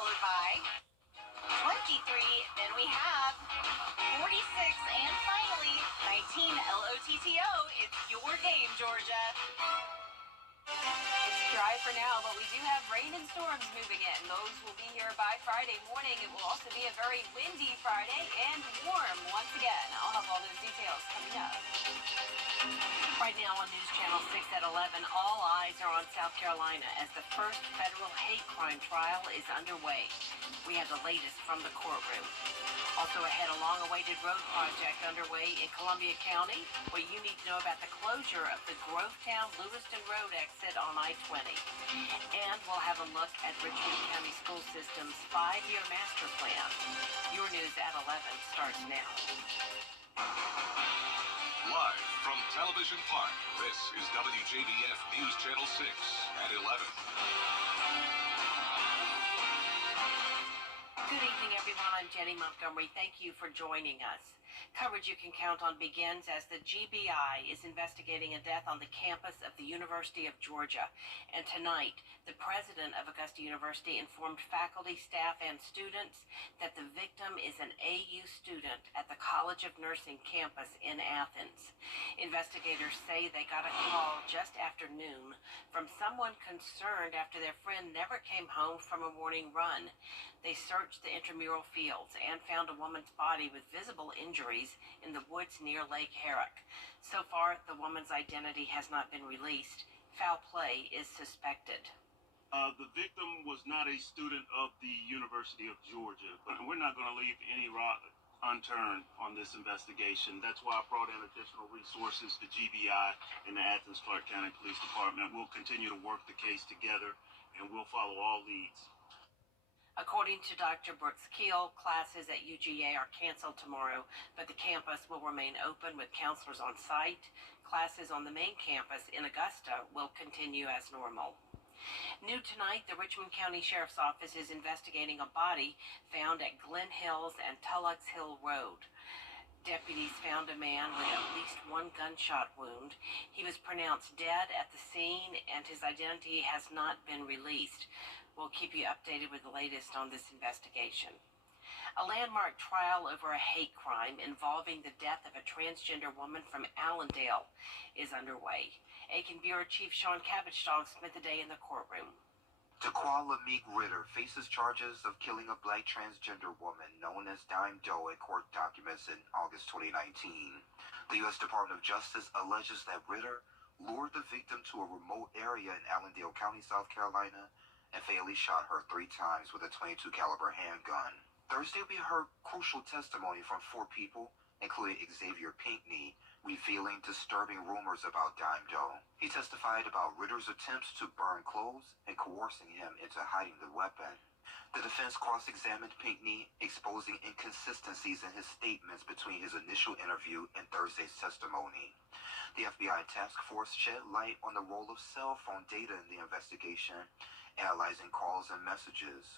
followed by 23, then we have 46, and finally 19 LOTTO. It's your game, Georgia. It's dry for now, but we do have rain and storms moving in. Those will be here by Friday morning. It will also be a very windy Friday and warm once again. I'll have all those details coming up. Right now on News Channel 6 at 11, all eyes are on South Carolina as the first federal hate crime trial is underway. We have the latest from the courtroom. Also ahead, a long-awaited road project underway in Columbia County, where you need to know about the closure of the Grovetown-Lewiston Road exit on I-20. And we'll have a look at Richmond County School System's 5-year master plan. Your news at 11 starts now. Live from Television Park, this is WJBF News Channel 6 at 11. Good evening, everyone. I'm Jenny Montgomery. Thank you for joining us. Coverage you can count on begins as the GBI is investigating a death on the campus of the University of Georgia. And tonight, the president of Augusta University informed faculty, staff, and students that the victim is an AU student at the College of Nursing campus in Athens. Investigators say they got a call just after noon from someone concerned after their friend never came home from a morning run. They searched the intramural fields and found a woman's body with visible injuries in the woods near Lake Herrick. So far, the woman's identity has not been released. Foul play is suspected. The victim was not a student of the University of Georgia, but we're not going to leave any rock unturned on this investigation. That's why I brought in additional resources, the GBI and the Athens-Clarke County Police Department. We'll continue to work the case together, and we'll follow all leads. According to Dr. Brooks Keel, classes at UGA are canceled tomorrow, but the campus will remain open with counselors on site. Classes on the main campus in Augusta will continue as normal. New tonight, the Richmond County Sheriff's Office is investigating a body found at Glen Hills and Tullocks Hill Road. Deputies found a man with at least one gunshot wound. He was pronounced dead at the scene, and his identity has not been released. We'll keep you updated with the latest on this investigation. A landmark trial over a hate crime involving the death of a transgender woman from Allendale is underway. Aiken Bureau Chief Sean Cabbage-Dog spent the day in the courtroom. Taquala Meek Ritter faces charges of killing a black transgender woman known as Dime Doe in court documents in August 2019. The U.S. Department of Justice alleges that Ritter lured the victim to a remote area in Allendale County, South Carolina, and fatally shot her 3 times with a .22 caliber handgun. Thursday, we heard crucial testimony from 4 people, including Xavier Pinckney, revealing disturbing rumors about Dime Doe. He testified about Ritter's attempts to burn clothes and coercing him into hiding the weapon. The defense cross-examined Pinckney, exposing inconsistencies in his statements between his initial interview and Thursday's testimony. The FBI task force shed light on the role of cell phone data in the investigation, analyzing calls and messages.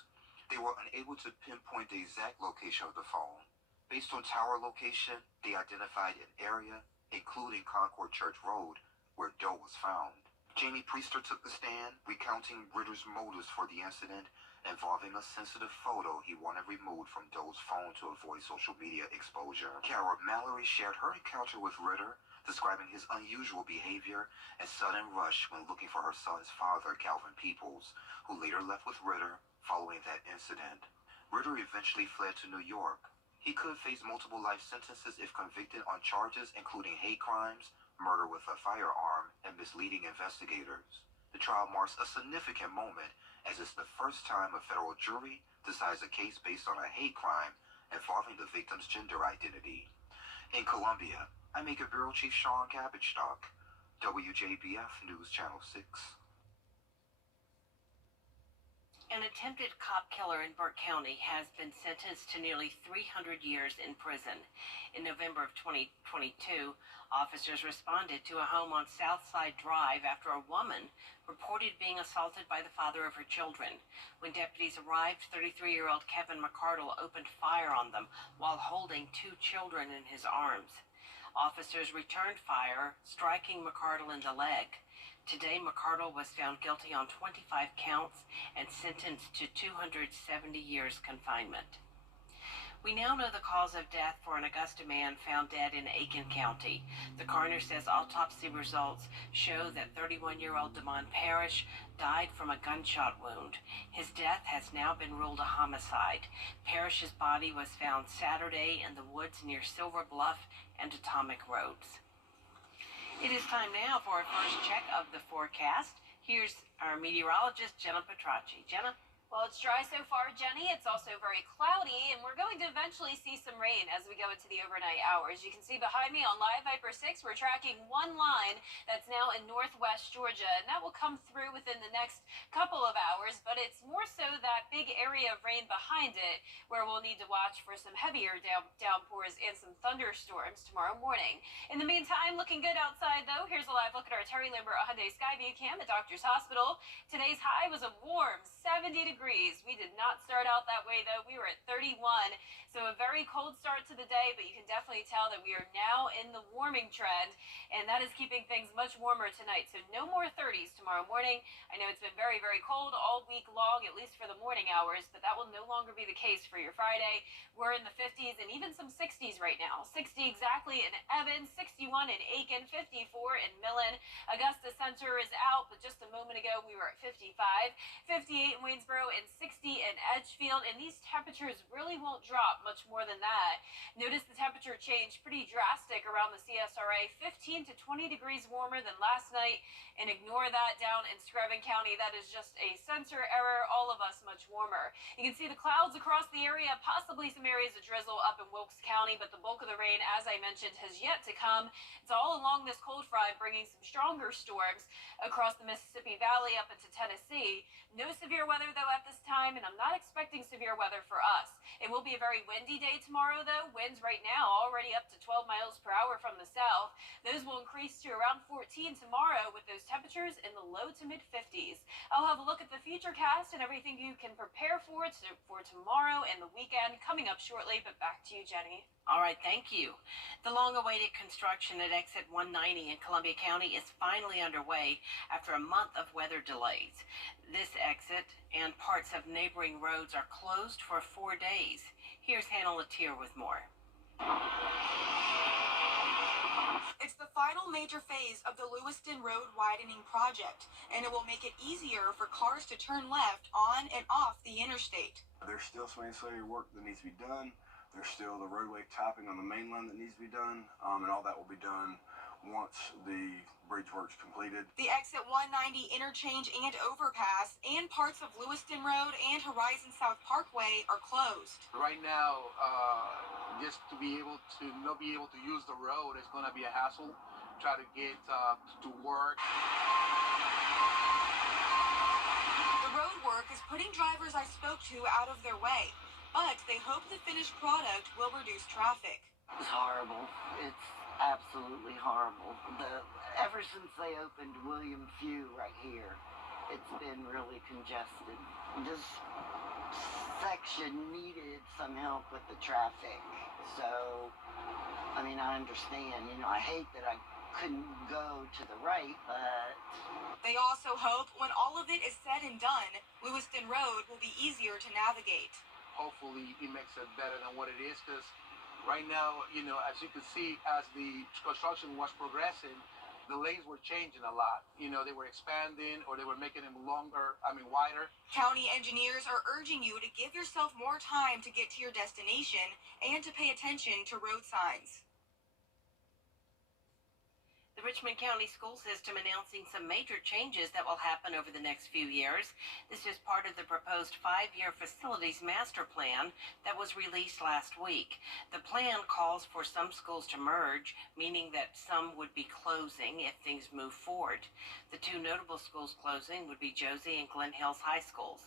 They were unable to pinpoint the exact location of the phone. Based on tower location, they identified an area, including Concord Church Road, where Doe was found. Jamie Priester took the stand, recounting Ritter's motives for the incident involving a sensitive photo he wanted removed from Doe's phone to avoid social media exposure. Kara Mallory shared her encounter with Ritter, describing his unusual behavior and sudden rush when looking for her son's father, Calvin Peoples, who later left with Ritter following that incident. Ritter eventually fled to New York. He could face multiple life sentences if convicted on charges including hate crimes, murder with a firearm, and misleading investigators. The trial marks a significant moment as it's the first time a federal jury decides a case based on a hate crime involving the victim's gender identity. In Columbia, I'm Aiken Bureau Chief Sean Cabbage-Dog, WJBF News Channel 6. An attempted cop killer in Burke County has been sentenced to nearly 300 years in prison. In November of 2022, officers responded to a home on Southside Drive after a woman reported being assaulted by the father of her children. When deputies arrived, 33-year-old Kevin McCardle opened fire on them while holding 2 children in his arms. Officers returned fire, striking McCardle in the leg. Today, McCardle was found guilty on 25 counts and sentenced to 270 years confinement. We now know the cause of death for an Augusta man found dead in Aiken County. The coroner says autopsy results show that 31-year-old Damon Parrish died from a gunshot wound. His death has now been ruled a homicide. Parrish's body was found Saturday in the woods near Silver Bluff and Atomic Roads. It is time now for our first check of the forecast. Here's our meteorologist, Jenna Petracci. Jenna? Well, it's dry so far, Jenny. It's also very cloudy, and we're going to eventually see some rain as we go into the overnight hours. You can see behind me on Live Viper 6, we're tracking one line that's now in northwest Georgia, and that will come through within the next couple of hours, but it's more so that big area of rain behind it where we'll need to watch for some heavier downpours and some thunderstorms tomorrow morning. In the meantime, looking good outside, though. Here's a live look at our Terry Lambert Hyundai Skyview cam at Doctor's Hospital. Today's high was a warm 70 degrees. We did not start out that way, though. We were at 31, so a very cold start to the day, but you can definitely tell that we are now in the warming trend, and that is keeping things much warmer tonight. So no more 30s tomorrow morning. I know it's been very, very cold all week long, at least for the morning hours, but that will no longer be the case for your Friday. We're in the 50s and even some 60s right now. 60 exactly in Evans, 61 in Aiken, 54 in Millen. Augusta Center is out, but just a moment ago we were at 55, 58 in Waynesboro, and 60 in Edgefield, and these temperatures really won't drop much more than that. Notice the temperature change pretty drastic around the CSRA, 15 to 20 degrees warmer than last night, and ignore that down in Screven County. That is just a sensor error, all of us much warmer. You can see the clouds across the area, possibly some areas of drizzle up in Wilkes County, but the bulk of the rain, as I mentioned, has yet to come. It's all along this cold front, bringing some stronger storms across the Mississippi Valley up into Tennessee. No severe weather, though, at this time, and I'm not expecting severe weather for us. It will be a very windy day tomorrow, though. Winds right now already up to 12 miles per hour from the south. Those will increase to around 14 tomorrow, with those temperatures in the low to mid-50s. I'll have a look at the futurecast and everything you can prepare for tomorrow and the weekend coming up shortly, but back to you, Jenny. All right, thank you. The long-awaited construction at Exit 190 in Columbia County is finally underway after a month of weather delays. This exit and parts of neighboring roads are closed for 4 days. Here's Hannah Latier with more. It's the final major phase of the Lewiston Road widening project, and it will make it easier for cars to turn left on and off the interstate. There's still some ancillary work that needs to be done. There's still the roadway topping on the main line that needs to be done, and all that will be done once the bridge work's completed. The Exit 190 interchange and overpass and parts of Lewiston Road and Horizon South Parkway are closed. Right now, just to be able to not be able to use the road is going to be a hassle. Try to get to work. The road work is putting drivers I spoke to out of their way, but they hope the finished product will reduce traffic. It's horrible. It's absolutely horrible. Ever since they opened William Few right here, it's been really congested. This section needed some help with the traffic. So, I mean, I understand. I hate that I couldn't go to the right, but... They also hope when all of it is said and done, Lewiston Road will be easier to navigate. Hopefully it makes it better than what it is, because right now, as you can see, as the construction was progressing, the lanes were changing a lot. They were expanding or they were making them wider. County engineers are urging you to give yourself more time to get to your destination and to pay attention to road signs. The Richmond County School System announcing some major changes that will happen over the next few years. This is part of the proposed 5-year facilities master plan that was released last week. The plan calls for some schools to merge, meaning that some would be closing if things move forward. The two notable schools closing would be Josie and Glen Hills High Schools.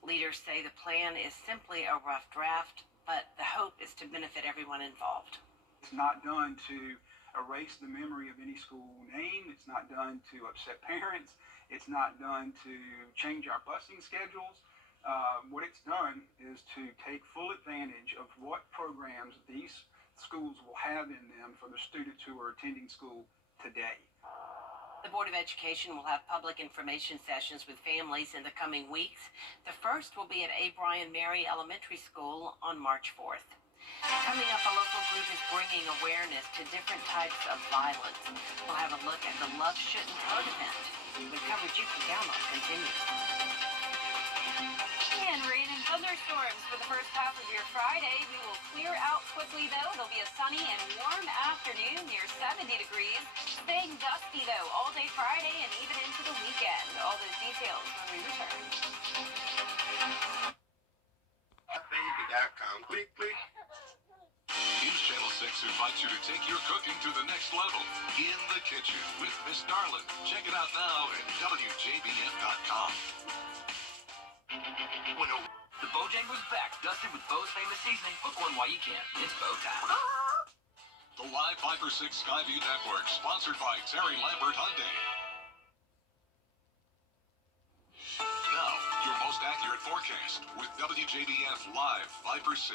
Leaders say the plan is simply a rough draft, but the hope is to benefit everyone involved. It's not done to erase the memory of any school name. It's not done to upset parents. It's not done to change our busing schedules. What it's done is to take full advantage of what programs these schools will have in them for the students who are attending school today. The Board of Education will have public information sessions with families in the coming weeks. The first will be at A. Bryan Mary Elementary School on March 4th. Coming up, a local group is bringing awareness to different types of violence. We'll have a look at the Love Shouldn't Hurt event. The coverage you can count on continues. And rain and thunderstorms for the first half of your Friday. We will clear out quickly, though. It'll be a sunny and warm afternoon near 70 degrees. Staying dusty, though, all day Friday and even into the weekend. All those details when we return. Baby.com. Click, click. News Channel 6 invites you to take your cooking to the next level in the kitchen with Miss Darlin. Check it out now at WJBF.com. The Bojangler's back, dusted with Bo's famous seasoning. Book one while you can. It's Bo time. The Live 5 for 6 Skyview Network, sponsored by Terry Lambert Hyundai. Now, your most accurate forecast with WJBF Live 5 for 6.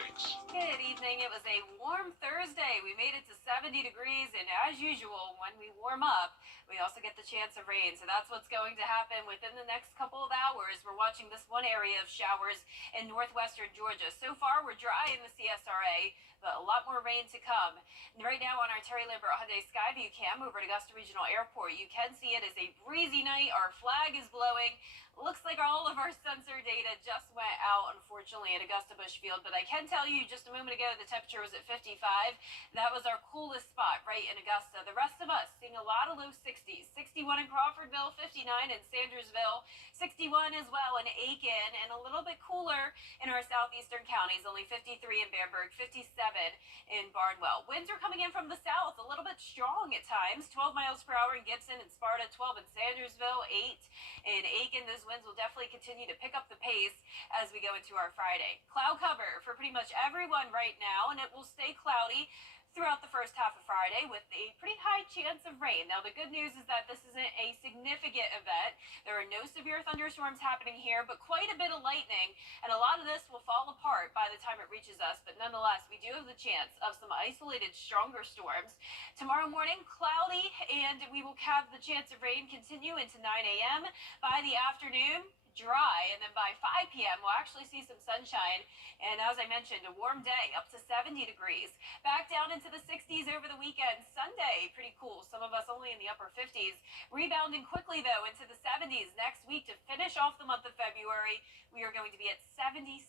Good evening. It was a warm Thursday. We made it to 70 degrees, and as usual, when we warm up, we also get the chance of rain. So that's what's going to happen within the next couple of hours. We're watching this one area of showers in northwestern Georgia. So far, we're dry in the CSRA, but a lot more rain to come. And right now on our Terry Lambert Hyundai Skyview cam over at Augusta Regional Airport, you can see it is a breezy night. Our flag is blowing. Looks like all of our sensor data just went out, unfortunately, at Augusta Busch Field. But I can tell you just a moment ago, the temperature was at 55. That was our coolest spot right in Augusta. The rest of us seeing a lot of low 60s. 61 in Crawfordville, 59 in Sandersville, 61 as well in Aiken, and a little bit cooler in our southeastern counties, only 53 in Bamberg, 57 in Barnwell. Winds are coming in from the south, a little bit strong at times, 12 miles per hour in Gibson and Sparta, 12 in Sandersville, 8 in Aiken. Those winds will definitely continue to pick up the pace as we go into our Friday. Cloud cover for pretty much everyone right now, and it will stay cloudy throughout the first half of Friday with a pretty high chance of rain. Now, the good news is that this isn't a significant event. There are no severe thunderstorms happening here, but quite a bit of lightning, and a lot of this will fall apart by the time it reaches us. But nonetheless, we do have the chance of some isolated, stronger storms. Tomorrow morning, cloudy, and we will have the chance of rain continue into 9 a.m. By the afternoon, dry, and then by 5 p.m. we'll actually see some sunshine, and as I mentioned, a warm day up to 70 degrees. Back down into the 60s over the weekend. Sunday, pretty cool. Some of us only in the upper 50s. Rebounding quickly, though, into the 70s next week to finish off the month of February. We are going to be at 77.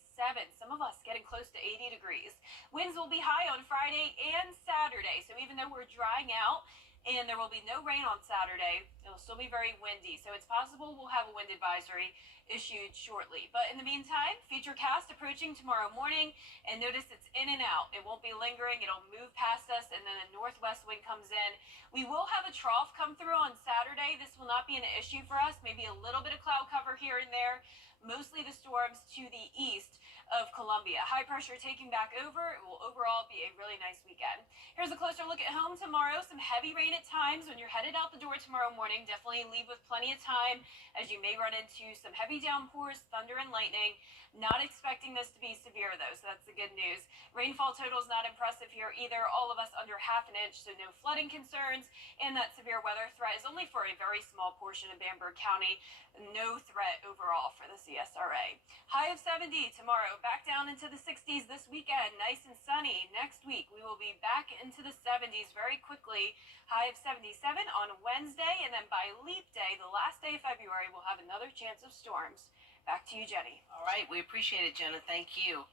Some of us getting close to 80 degrees. Winds will be high on Friday and Saturday, so even though we're drying out, and there will be no rain on Saturday, it'll still be very windy, so it's possible we'll have a wind advisory issued shortly. But in the meantime, Futurecast approaching tomorrow morning, and notice it's in and out. It won't be lingering. It'll move past us, and then a northwest wind comes in. We will have a trough come through on Saturday. This will not be an issue for us. Maybe a little bit of cloud cover here and there. Mostly the storms to the east of Columbia. High pressure taking back over. It will overall be a really nice weekend. Here's a closer look at home tomorrow. Some heavy rain at times when you're headed out the door tomorrow morning. Definitely leave with plenty of time, as you may run into some heavy downpours, thunder and lightning. Not expecting this to be severe, though, so that's the good news. Rainfall total is not impressive here either. All of us under half an inch, so no flooding concerns. And that severe weather threat is only for a very small portion of Bamberg County. No threat overall for the CSRA. High of 70 tomorrow. Back down into the 60s this weekend. Nice and sunny. Next week, we will be back into the 70s very quickly. High of 77 on Wednesday, and then by Leap Day, the last day of February, we'll have another chance of storms. Back to you, Jenny. All right, we appreciate it, Jenna. Thank you.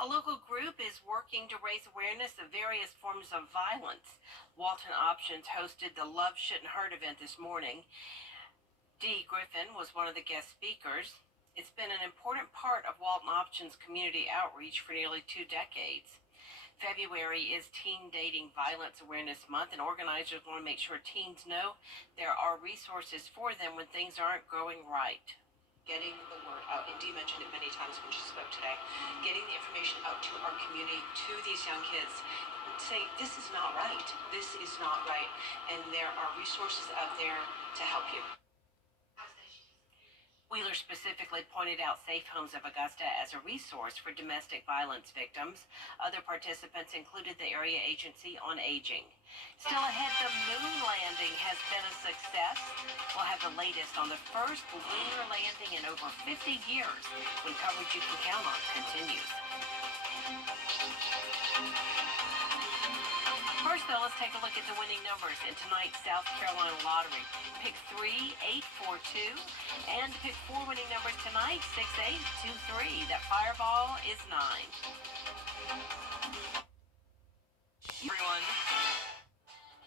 A local group is working to raise awareness of various forms of violence. Walton Options hosted the Love Shouldn't Hurt event this morning. Dee Griffin was one of the guest speakers. It's been an important part of Walton Options community outreach for nearly 2 decades. February is Teen Dating Violence Awareness Month, and organizers want to make sure teens know there are resources for them when things aren't going right. Getting the word out, and Dee mentioned it many times when she spoke today, getting the information out to our community, to these young kids, say, this is not right, and there are resources out there to help you. Wheeler specifically pointed out Safe Homes of Augusta as a resource for domestic violence victims. Other participants included the Area Agency on Aging. Still ahead, the moon landing has been a success. We'll have the latest on the first lunar landing in over 50 years when coverage you can count on continues. First, though, let's take a look at the winning numbers in tonight's South Carolina Lottery. Pick 3, 842, and pick 4 winning numbers tonight, 6823. That fireball is 9. Everyone.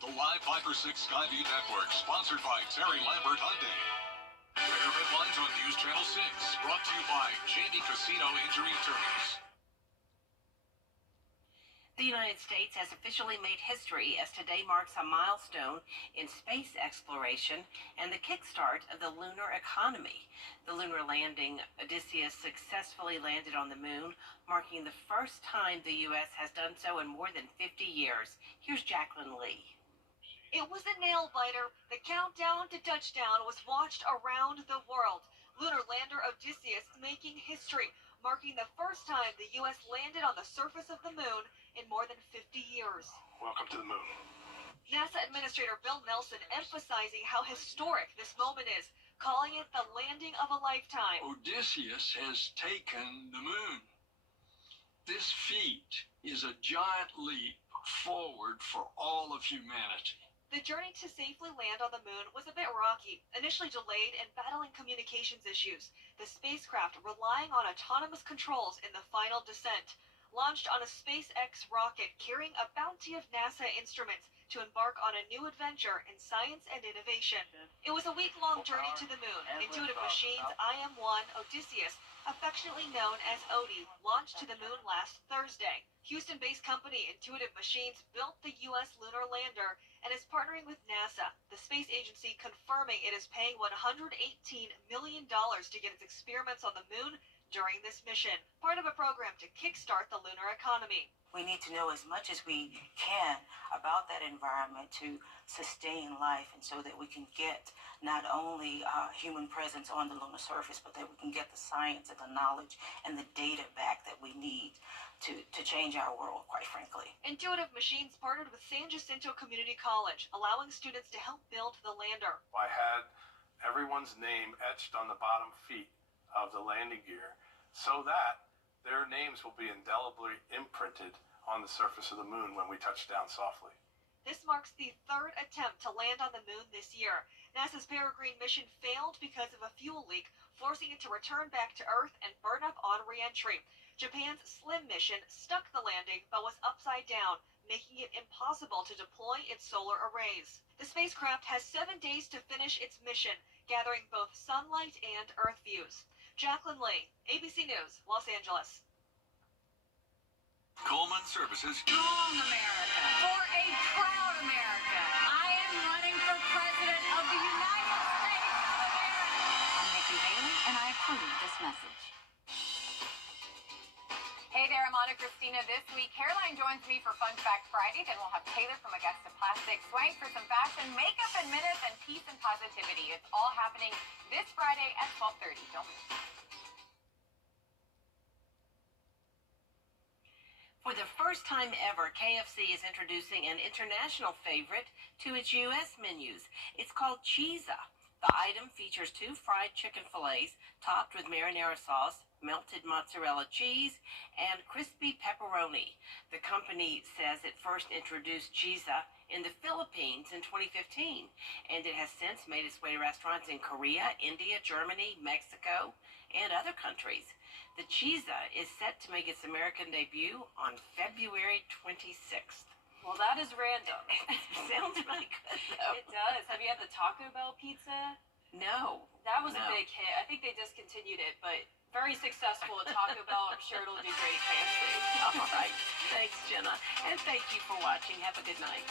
The Live 5 for 6 Skyview Network, sponsored by Terry Lambert Hyundai. Regular headlines on News Channel 6, brought to you by Jamie Casino Injury Attorneys. The United States has officially made history as today marks a milestone in space exploration and the kickstart of the lunar economy. The lunar landing, Odysseus, successfully landed on the moon, marking the first time the U.S. has done so in more than 50 years. Here's Jacqueline Lee. It was a nail-biter. The countdown to touchdown was watched around the world. Lunar lander Odysseus making history, marking the first time the U.S. landed on the surface of the moon in more than 50 years. Welcome to the moon. NASA Administrator Bill Nelson emphasizing how historic this moment is, calling it the landing of a lifetime. Odysseus has taken the moon. This feat is a giant leap forward for all of humanity. The journey to safely land on the moon was a bit rocky, initially delayed and battling communications issues. The spacecraft relying on autonomous controls in the final descent. Launched on a SpaceX rocket carrying a bounty of NASA instruments to embark on a new adventure in science and innovation. It was a week-long journey to the moon. Intuitive Machines' IM-1 Odysseus, affectionately known as Odie, launched to the moon last Thursday. Houston-based company Intuitive Machines built the U.S. lunar lander and is partnering with NASA, the space agency confirming it is paying $118 million to get its experiments on the moon during this mission, part of a program to kickstart the lunar economy. We need to know as much as we can about that environment to sustain life, and so that we can get not only human presence on the lunar surface, but that we can get the science and the knowledge and the data back that we need to change our world, quite frankly. Intuitive Machines partnered with San Jacinto Community College, allowing students to help build the lander. I had everyone's name etched on the bottom feet of the landing gear so that their names will be indelibly imprinted on the surface of the moon when we touch down softly. This marks the third attempt to land on the moon this year. NASA's Peregrine mission failed because of a fuel leak, forcing it to return back to Earth and burn up on re-entry. Japan's SLIM mission stuck the landing but was upside down, making it impossible to deploy its solar arrays. The spacecraft has 7 days to finish its mission, gathering both sunlight and Earth views. Jacqueline Lee, ABC News, Los Angeles. Coleman Services. Strong America. For a proud America. I am running for President of the United States of America. I'm Nikki Haley, and I approve this message. Hey there, I'm Anna Christina. This week, Caroline joins me for Fun Fact Friday. Then we'll have Taylor from Augusta Plastic Swank for some fashion, makeup in minutes, and peace and positivity. It's all happening this Friday at 12:30. Don't miss it. For the first time ever, KFC is introducing an international favorite to its U.S. menus. It's called Cheesa. The item features 2 fried chicken fillets topped with marinara sauce, melted mozzarella cheese, and crispy pepperoni. The company says it first introduced Cheesa in the Philippines in 2015, and it has since made its way to restaurants in Korea, India, Germany, Mexico, and other countries. The Cheesa is set to make its American debut on February 26th. Well, that is random. Sounds really good, though. It does. Have you had the Taco Bell pizza? No. That was a big hit. I think they discontinued it, but very successful at Taco Bell. I'm sure it'll do great at KFC. All right. Thanks, Jenna. And thank you for watching. Have a good night.